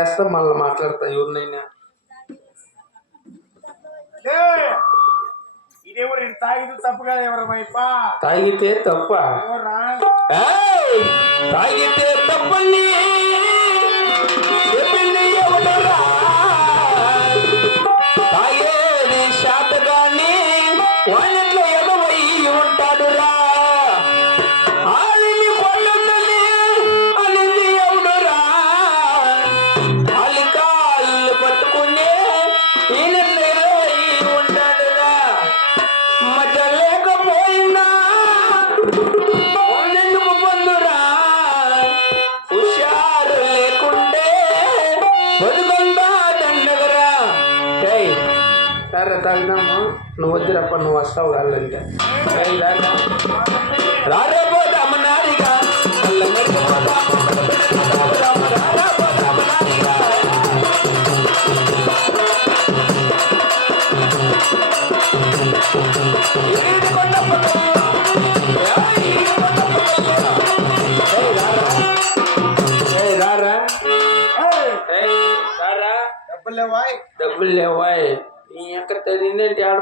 చేస్తా మళ్ళీ మాట్లాడతా ఎవరినైనా. ఇదెవరు ఇది తాగిదు తప్పు కాదు ఎవరు మైపా తాగితే తప్ప! తాగితే తప్పని చెప్పింది ఎవడరా? తాగేది శాతగాని సరే తాగినాము నువ్వు వద్దురప్ప నువ్వు వస్తావు కాళ్ళంటే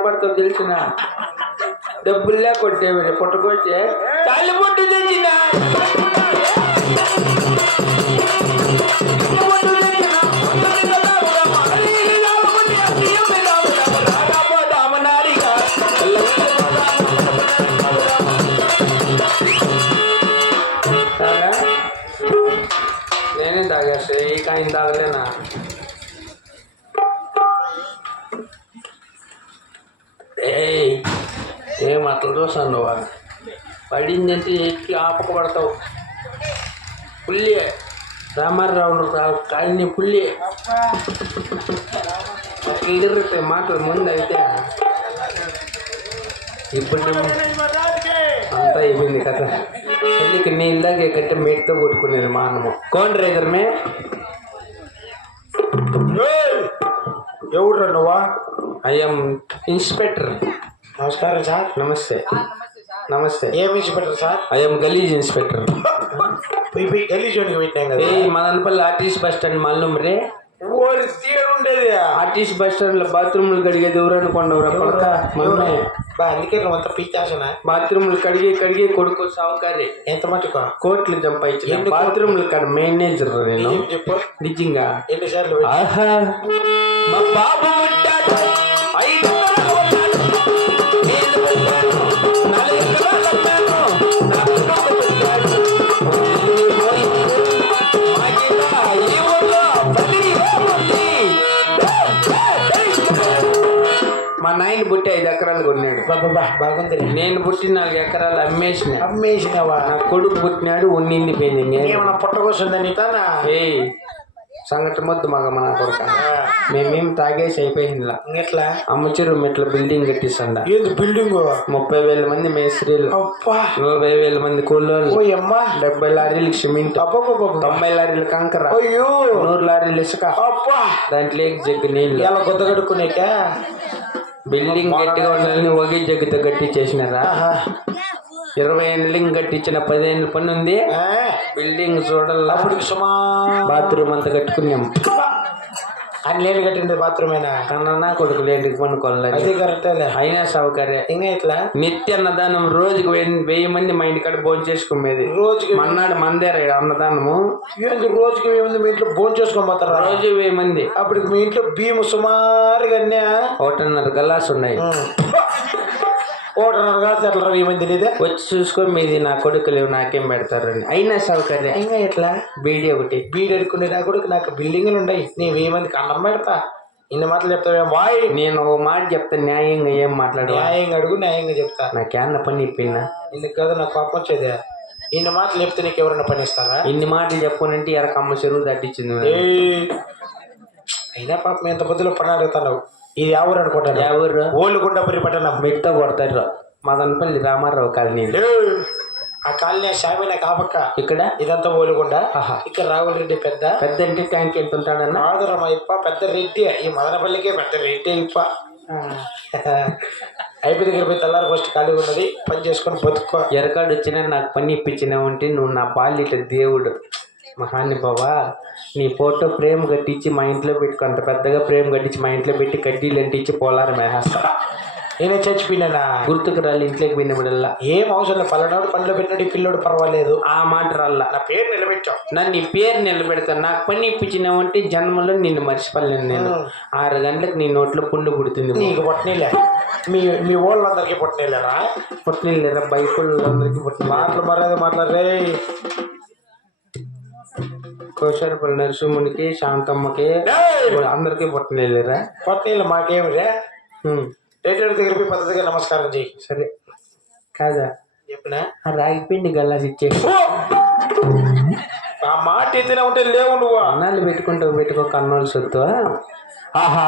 తిన్నంటే తెలిసిన? డబ్బుల్లా కొట్టేవి. పుట్టకొచ్చే? తాళి పొట్టు తెచ్చిన ఏం అట్లా చూసాను నువ్వు పడిందంటే ఎక్కి ఆపక పడతావు పుల్లి రామారావు కాయని పుల్లి ఎగిరితే మాటలు ముందు అయితే ఇప్పుడు అంతా అయిపోయింది కథ పెళ్ళికి నీళ్ళ దాకా కట్టి మేటితో కొట్టుకునేది మా అన్నము కోన్ డ్రైవర్ మే ఎవడురా నువ్వా ఐఎమ్ ఇన్స్పెక్టర్ నమస్కారం సార్. నమస్తే. నమస్తే ఏం ఇచ్చిపెట్టారు సార్? ఐఎమ్ గలీజ్ ఇన్స్పెక్టర్ గల్లీ జోలికి పెట్టాం కదా. మదనపల్లి ఆర్టీసీ బస్ స్టాండ్ మల్లూమ్ రే. ఓరి తీయడం ఉండేది. ఆర్టీసీ బస్ స్టాండ్లో బాత్రూమ్లు కడిగేది ఎవరని కొండవరా కొడక మనమే బా అందుకే నువ్వు అంత పీచాసనా బాత్రూమ్లు కడిగి కడిగి కొడుకు సావుకారి. ఎంత మటుకు? కోట్లు సంపాదించిన బాత్రూమ్లు కాడ మేనేజర్ నేను. చెప్పు? నిజంగా. ఎన్నిసార్లు ఆహా. మా బాబు పుట్టాడు ఎకరాలు కొన్నాడు. బాగుంది? నేను పుట్టి నాలుగు ఎకరాలు అమ్మేసిన. అమ్మేసినావా? నా కొడుకు పుట్టినాడు ఉన్నింది పోయింది నేను ఏమన్నా పుట్టకొస్తుందని తానా? ఏయ్ సంగటి మొద్దు మగ మన కొడుక. మేమేం తాగేసి అయిపోయింది ఇంకెట్లా? అమ్మచిరు మెట్ల బిల్డింగ్ కట్టిస్తుండ. ఏంది బిల్డింగ్? ముప్పై వేల మంది మేస్త్రీలు. నలభై వేల మంది కూలోళ్ళు. డెబ్బై లారీలు సిమెంట్. తొంభై లారీలు కంకర. అయ్యో! నూరు లారీలు ఇసుక. దాంట్లో జగ్గు నీళ్ళు. ఎలా కొత్త కడుక్కునేక బిల్డింగ్ గట్టిగా ఉండాలని ఒకే జగ్గుతో గట్టించేసినారా ఇరవై ఏళ్ళకి కట్టించిన పదిహేను పని ఉంది బిల్డింగ్ చూడాల బాత్రూమ్ అంతా కట్టుకున్నాం. అని నేను కట్టింది బాత్రూమేనా? కన్నా కొడుకు లేంటికి పనుకోవాలి అది అయినా సౌకర్యం ఇంకా ఇట్లా నిత్య అన్నదానం రోజుకి వెయ్యి వెయ్యి మంది మా ఇంటికాడ భోజనం చేసుకునేది. రోజుకి మన్నాడు మందేర అన్నదానము. రోజుకి ఏముంది మీ ఇంట్లో భోజనం చేసుకొని పోతారా రోజు వెయ్యి మంది. అప్పటికి మీ ఇంట్లో బియ్యం సుమారుగా ఒకటిన్నర గలాస్ ఉన్నాయి ఒకటిన్నర కాదు అట్లా వెయ్యి మంది తినేదే వచ్చి చూసుకొని మీది నా కొడుకులు నాకేం పెడతారని అయినా సౌకర్యం. ఇంకా ఎట్లా? బీడీ ఒకటి. బీడు అడుకునే నా కొడుకు నాకు బిల్డింగ్లు ఉన్నాయి. నేను వెయ్యి మందికి అన్నం పెడతా? ఇన్ని మాటలు చెప్తావేం వాయ్! నేను ఓ మాట చెప్తే న్యాయంగా ఏం మాట్లాడు న్యాయంగా అడుగు న్యాయంగా చెప్తా. నాకేన్న పని ఇప్పినా ఇందుకు కదా నాకు కోపం వచ్చేదే. ఇన్ని మాటలు చెప్తే నీకు ఎవరైనా పని ఇస్తారా? ఇన్ని మాటలు చెప్పునంటే ఎరకమ్మ చెరువు దట్టించింది. అయినా పాపం ఎంత బుద్ధిలో పని అడుగుతున్నావు? ఇది ఎవరు అనుకుంటాను ఎవరు ఓళ్ళుగుండపురి పట్టణం మిగతా కొడతారు మదనపల్లి రామారావు కాలనీ. ఆ కాలనీ షామినా కాపక్క ఇక్కడ ఇదంతా ఓలుగుండ. ఇక్కడ రావుల రెడ్డి పెద్ద పెద్ద ఇంటి ట్యాంక్ ఎంత ఉంటాడన్న ఆదురమ్మ ఇప్ప పెద్ద రెడ్డి ఈ మదనపల్లికే పెద్ద రెడ్డి ఇప్ప అయిపోయి దగ్గర పోయి తెల్లారి ఫస్ట్ ఖాళీగా ఉన్నది పని చేసుకొని బతుక్కో ఎరకాడు వచ్చినా నాకు పని ఇప్పించినావు అంటే నువ్వు నా బాల్యట దేవుడు మహానుభావ నీ ఫోటో ప్రేమ కట్టించి మా ఇంట్లో పెట్టుకుంట పెద్దగా ప్రేమ కట్టించి మా ఇంట్లో పెట్టి కడ్డీలు అంటించి పోలారు మేహస్తా. నేనే చచ్చిపోయినా గుర్తుకు రాలి ఇంట్లోకి పోయినప్పుడల్లా ఏం అవసరం లేదు పల్లెనాడు పండ్లు పెట్టినాడు ఈ పిల్లోడు పర్వాలేదు. ఆ మాట రల్లా. నా పేరు నిలబెట్టావు. నన్ను నీ పేరు నిలబెడతాను నాకు పని ఇప్పించినావంటే జన్మలో నిన్ను మర్చిపోలేను నేను. ఆరు గంటలకు నీ నోట్లో పుండు పుడుతుంది. నీకు పుట్టినీలే మీ మీ వాళ్ళందరికీ పుట్టినీలేరా పుట్టిన బైకులందరికీ పుట్టిన మాటలు మర్యాద మాట్లాడరే కోశారపల్లి నరసింహునికి శాంతమ్మకి అందరికీ పుట్టినలేరా పుట్టినీళ్ళు మాకేమిరే రేటెడ్ దగ్గర పద్ధతిగా నమస్కారం చేయి సరే. కాదా? చెప్పినా? ఆ రాగి పిండి గల్లాసి ఇచ్చే ఆ మాట ఎత్తినా ఉంటే లేవు నువ్వు. అన్నాళ్ళు పెట్టుకుంటూ పెట్టుకో కన్నోళ్ళు సొత్తు ఆహా.